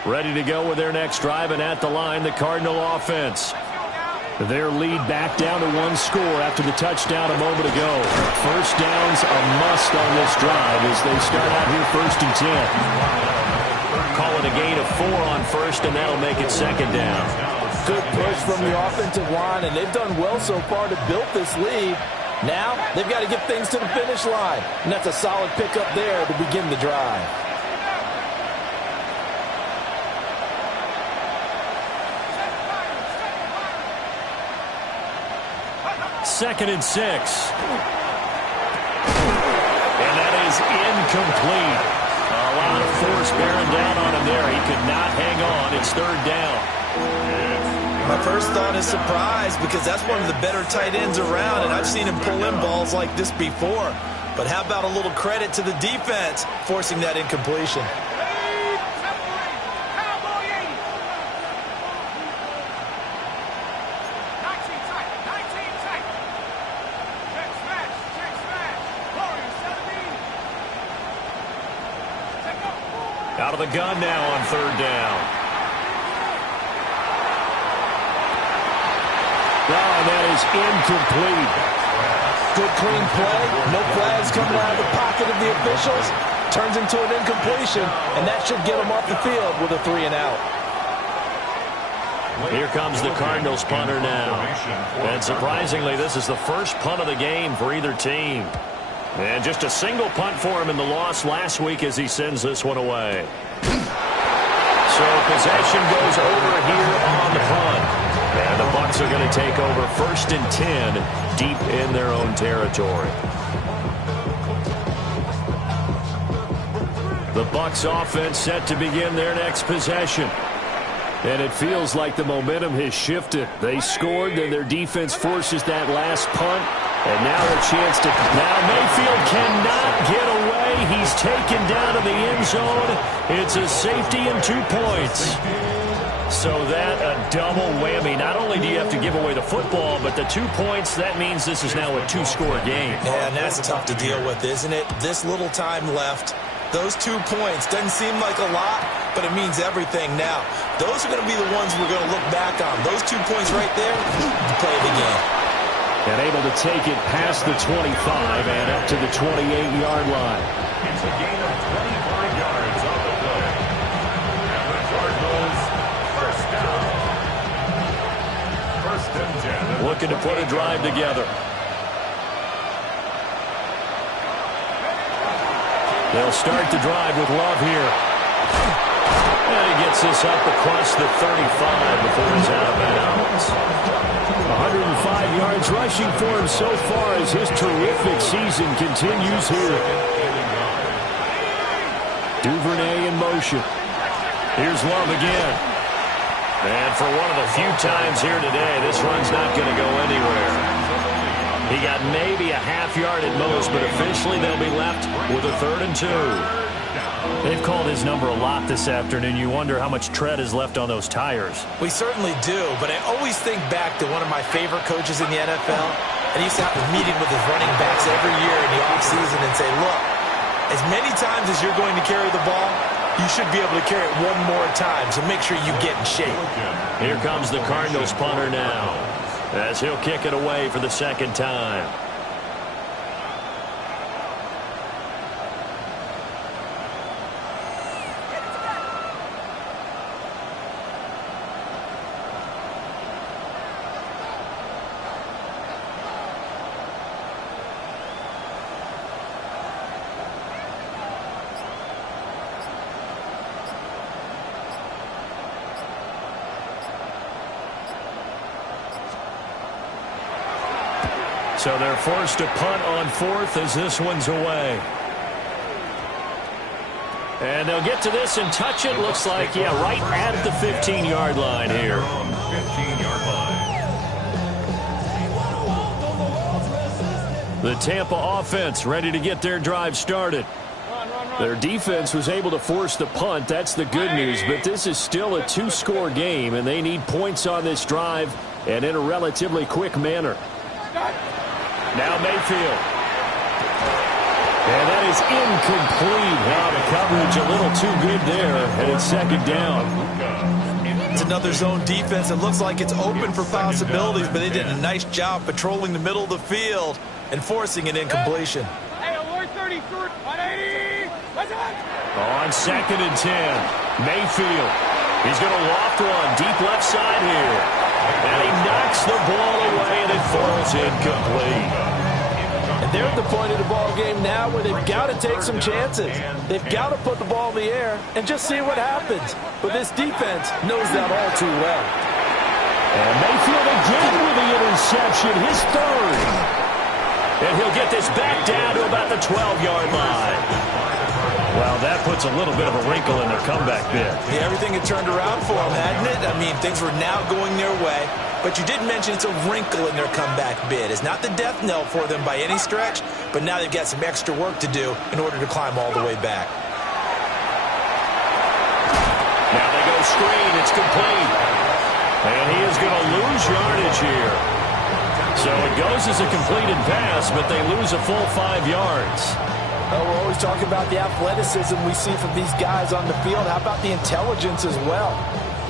Ready to go with their next drive, and at the line, the Cardinal offense. Their lead back down to one score after the touchdown a moment ago. First down's a must on this drive as they start out here 1st and 10. Call it a gain of 4 on first, and that'll make it second down. Good push from the offensive line, and they've done well so far to build this lead. Now they've got to get things to the finish line, and that's a solid pickup there to begin the drive. Second and 6. And that is incomplete. A lot of force bearing down on him there. He could not hang on. It's 3rd down. My first thought is surprise, because that's one of the better tight ends around, and I've seen him pull in balls like this before. But how about a little credit to the defense forcing that incompletion? Out of the gun now on 3rd down. Oh, that is incomplete. Good clean play. No flags coming out of the pocket of the officials. Turns into an incompletion, and that should get them off the field with a 3 and out. Here comes the Cardinals punter now. And surprisingly, this is the first punt of the game for either team. And just a single punt for him in the loss last week as he sends this one away. So possession goes over here on the punt. And the Bucs are going to take over 1st and 10 deep in their own territory. The Bucs offense set to begin their next possession. And it feels like the momentum has shifted. They scored, then their defense forces that last punt. And now a chance to... Now Mayfield cannot get away. He's taken down to the end zone. It's a safety and 2 points. So that a double whammy. Not only do you have to give away the football, but the 2 points, that means this is now a 2-score game. Yeah, and that's tough to deal with, isn't it? This little time left. Those 2 points doesn't seem like a lot, but it means everything now. Those are going to be the ones we're going to look back on. Those 2 points right there, the play of the game. And able to take it past the 25 and up to the 28-yard line. It's a gain of 25 yards on the play. And the Cardinals, first down. looking to put a drive together. They'll start the drive with Love here. And he gets this up across the 35 before he's out of bounds. 105 yards rushing for him so far as his terrific season continues here. Duvernay in motion. Here's Love again. And for one of the few times here today, this run's not going to go anywhere. He got maybe a half yard at most, but officially they'll be left with a 3rd and 2. They've called his number a lot this afternoon. You wonder how much tread is left on those tires. We certainly do, but I always think back to one of my favorite coaches in the NFL, and he used to have a meeting with his running backs every year in the offseason and say, look, as many times as you're going to carry the ball, you should be able to carry it one more time, so make sure you get in shape. Here comes the Cardinals punter now, as he'll kick it away for the 2nd time. So they're forced to punt on 4th as this one's away. And they'll get to this and touch it. Looks like, yeah, right at the 15-yard line here. 15-yard line. The Tampa offense ready to get their drive started. Their defense was able to force the punt. That's the good news. But this is still a 2-score game, and they need points on this drive and in a relatively quick manner. Now Mayfield. And that is incomplete. Now the coverage a little too good there, and it's 2nd down. It's another zone defense. It looks like it's open for possibilities, but they did a nice job patrolling the middle of the field and forcing an incompletion. Hey, alert 33, 180. On 2nd and 10, Mayfield. He's going to loft one deep left side here. And he knocks the ball away, and it falls incomplete. And they're at the point of the ball game now where they've got to take some chances. They've got to put the ball in the air and just see what happens. But this defense knows that all too well. And Mayfield again with the interception, his 3rd. And he'll get this back down to about the 12-yard line. Well, that puts a little bit of a wrinkle in their comeback bid. Yeah, everything had turned around for them, hadn't it? I mean, things were now going their way. But you did mention it's a wrinkle in their comeback bid. It's not the death knell for them by any stretch, but now they've got some extra work to do in order to climb all the way back. Now they go screen. It's complete. And he is going to lose yardage here. So it goes as a completed pass, but they lose a full 5 yards. Well, we're always talking about the athleticism we see from these guys on the field. How about the intelligence as well?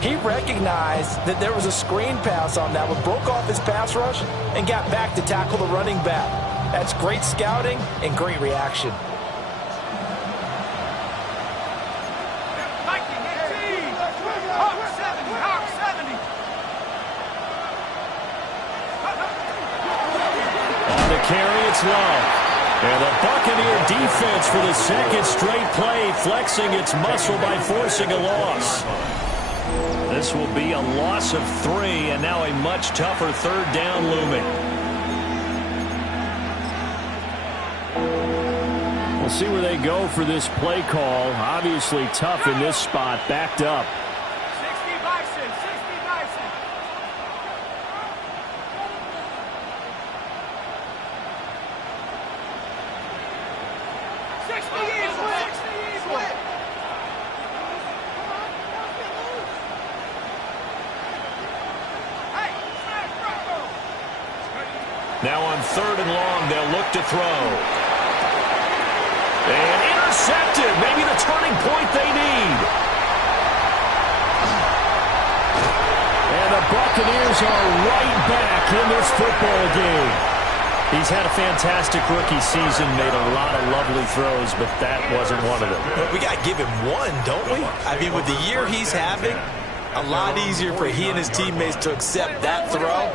He recognized that there was a screen pass on that one, broke off his pass rush, and got back to tackle the running back. That's great scouting and great reaction. On the carry, it's Love. And the Buccaneer defense for the 2nd straight play, flexing its muscle by forcing a loss. This will be a loss of 3, and now a much tougher 3rd down looming. We'll see where they go for this play call. Obviously tough in this spot, backed up. 60 Bison, 60 Bison. Now on 3rd and long, they'll look to throw. And intercepted. Maybe the turning point they need. And the Buccaneers are right back in this football game. He's had a fantastic rookie season, made a lot of lovely throws, but that wasn't one of them. But we got to give him one, don't we? I mean, with the year he's having, a lot easier for he and his teammates to accept that throw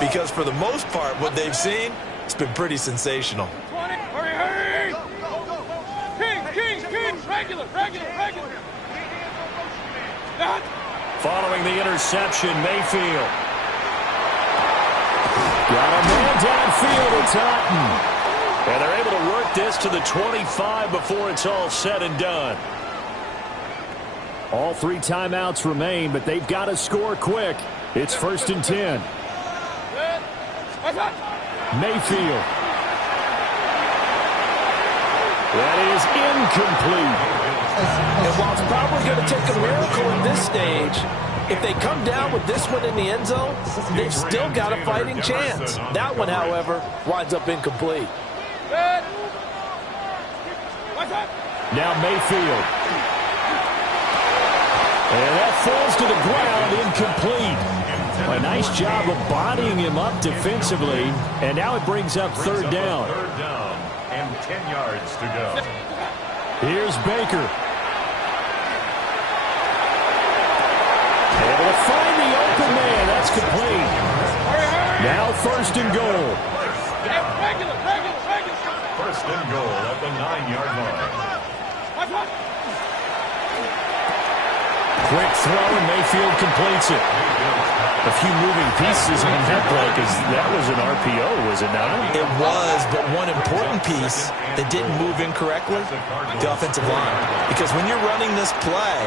because for the most part, what they've seen, it's been pretty sensational. Hurry! King! Regular! Following the interception, Mayfield. Got a man downfield, it's Otten. And they're able to work this to the 25 before it's all said and done. All 3 timeouts remain, but they've got to score quick. It's 1st and 10. Mayfield. That is incomplete. And while it's probably going to take a miracle at this stage, if they come down with this one in the end zone, they've still got a fighting chance. That one, however, winds up incomplete. Now Mayfield. And that falls to the ground, incomplete. A nice job of bodying him up defensively, and now it brings up 3rd down. 3rd down and 10 yards to go. Here's Baker. Able to find the open man. That's complete. Now 1st and goal. 1st and goal at the 9-yard line. Quick throw, and Mayfield completes it. A few moving pieces on that play because that was an RPO, was it not? It was, but one important piece that didn't move incorrectly, the offensive line. Because when you're running this play,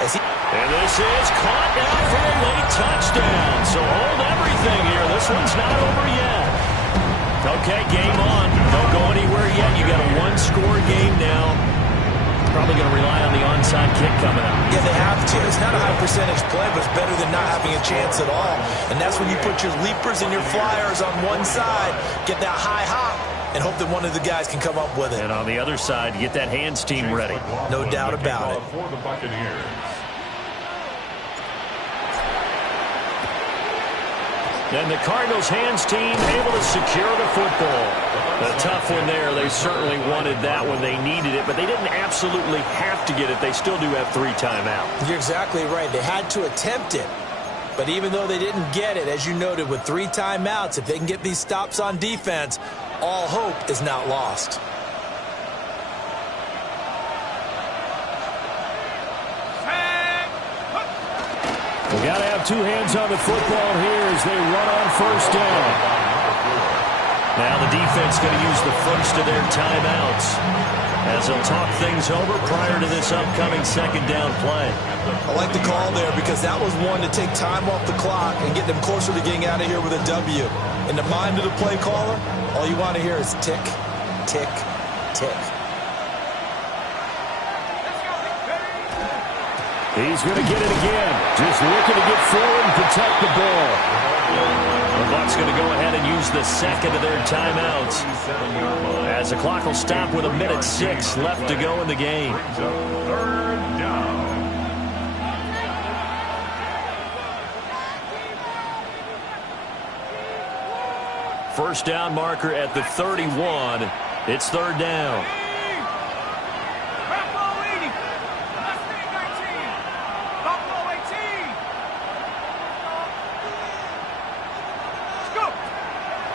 and this is caught now for a late touchdown. So hold everything here. This one's not over yet. Okay, game on. Don't go anywhere yet. You got a 1-score game now. Probably going to rely on the onside kick coming up. Yeah, they have to. It's not a high percentage play, but it's better than not having a chance at all. And that's when you put your leapers and your flyers on one side, get that high hop, and hope that one of the guys can come up with it. And on the other side, get that hands team ready. No doubt about it. For the Buccaneers. And the Cardinals hands team able to secure the football. A tough one there. They certainly wanted that when they needed it, but they didn't absolutely have to get it. They still do have 3 timeouts. You're exactly right. They had to attempt it. But even though they didn't get it, as you noted, with 3 timeouts, if they can get these stops on defense, all hope is not lost. We got to have 2 hands on the football here as they run on 1st down. Now the defense going to use the first of their timeouts as they'll talk things over prior to this upcoming 2nd down play. I like the call there because that was one to take time off the clock and get them closer to getting out of here with a W. In the mind of the play caller, all you want to hear is tick, tick, tick. He's going to get it again. Just looking to get forward and protect the ball. The Bucs going to go ahead and use the 2nd of their timeouts as the clock will stop with 1:06 left to go in the game. 3rd down. First down marker at the 31. It's 3rd down.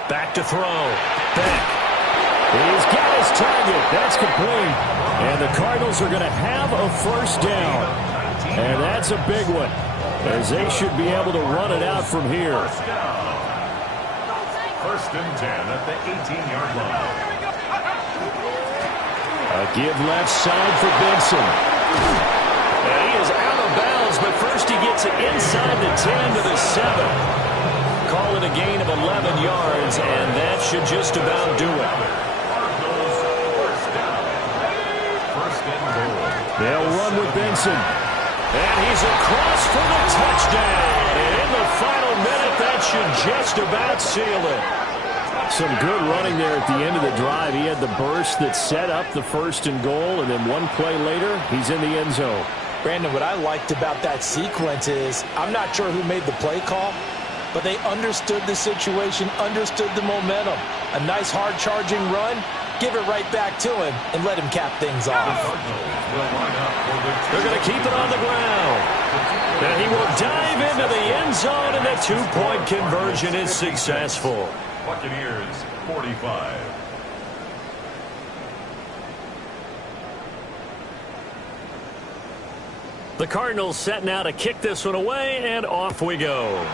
Back to throw. Beck. He's got his target. That's complete. And the Cardinals are going to have a 1st down. And that's a big one, as they should be able to run it out from here. 1st and 10 at the 18-yard line. A give left side for Benson. And he is out of bounds, but first he gets it inside the 10 to the 7. Call it a gain of 11 yards, and that should just about do it. They'll run with Benson. And he's across for the touchdown. And in the final minute, that should just about seal it. Some good running there at the end of the drive. He had the burst that set up the 1st and goal, and then one play later, he's in the end zone. Brandon, what I liked about that sequence is I'm not sure who made the play call, but they understood the situation, understood the momentum. A nice hard-charging run, give it right back to him, and let him cap things off. They're going to keep it on the ground. And he will dive into the end zone, and the two-point conversion is successful. Buccaneers 45. The Cardinals set now to kick this one away, and off we go.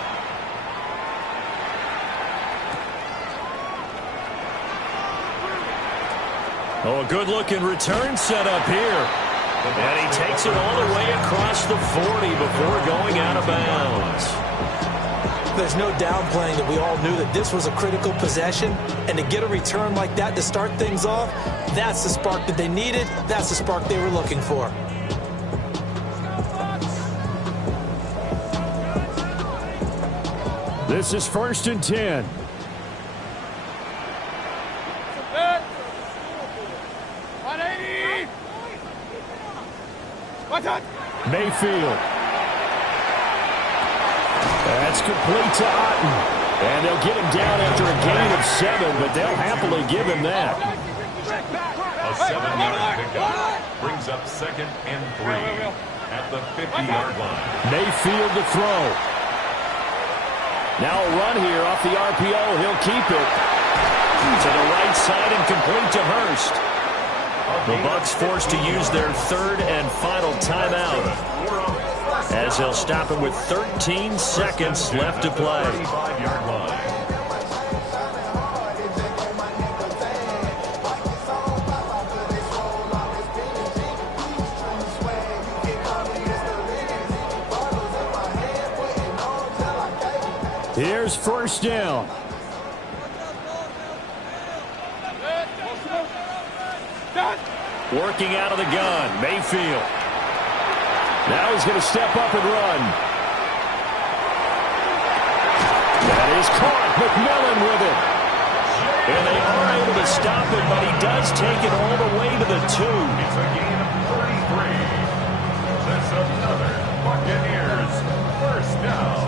Oh, a good-looking return set up here. And he takes it all the way across the 40 before going out of bounds. There's no downplaying that we all knew that this was a critical possession, and to get a return like that to start things off, that's the spark that they needed. That's the spark they were looking for. This is 1st and 10. Mayfield. That's complete to Otten. And they'll get him down after a gain of 7, but they'll happily give him that. A 7-yard pickup brings up 2nd and 3 at the 50-yard line. Mayfield to throw. Now a run here off the RPO. He'll keep it to the right side and complete to Hurst. The Bucs forced to use their 3rd and final timeout, as they'll stop him with 13 seconds left to play. 35-yard line. Here's 1st down. Working out of the gun, Mayfield. Now he's going to step up and run. That is caught. McMillan with it. And they are able to stop it, but he does take it all the way to the 2. It's a gain of 33. That's another Buccaneers 1st down.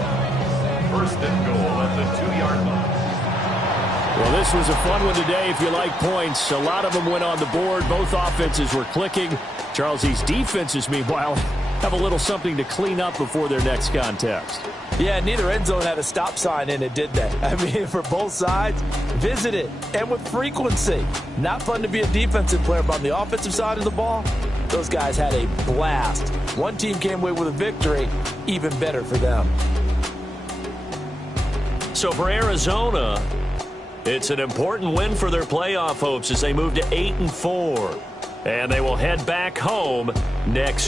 1st and goal at the 2-yard line. Well, this was a fun one today if you like points. A lot of them went on the board. Both offenses were clicking. Charles, these defenses, meanwhile, have a little something to clean up before their next contest. Yeah, neither end zone had a stop sign in it, did they? I mean, for both sides, visit it, and with frequency. Not fun to be a defensive player, but on the offensive side of the ball, those guys had a blast. One team came away with a victory, even better for them. So for Arizona, it's an important win for their playoff hopes as they move to 8-4. And they will head back home next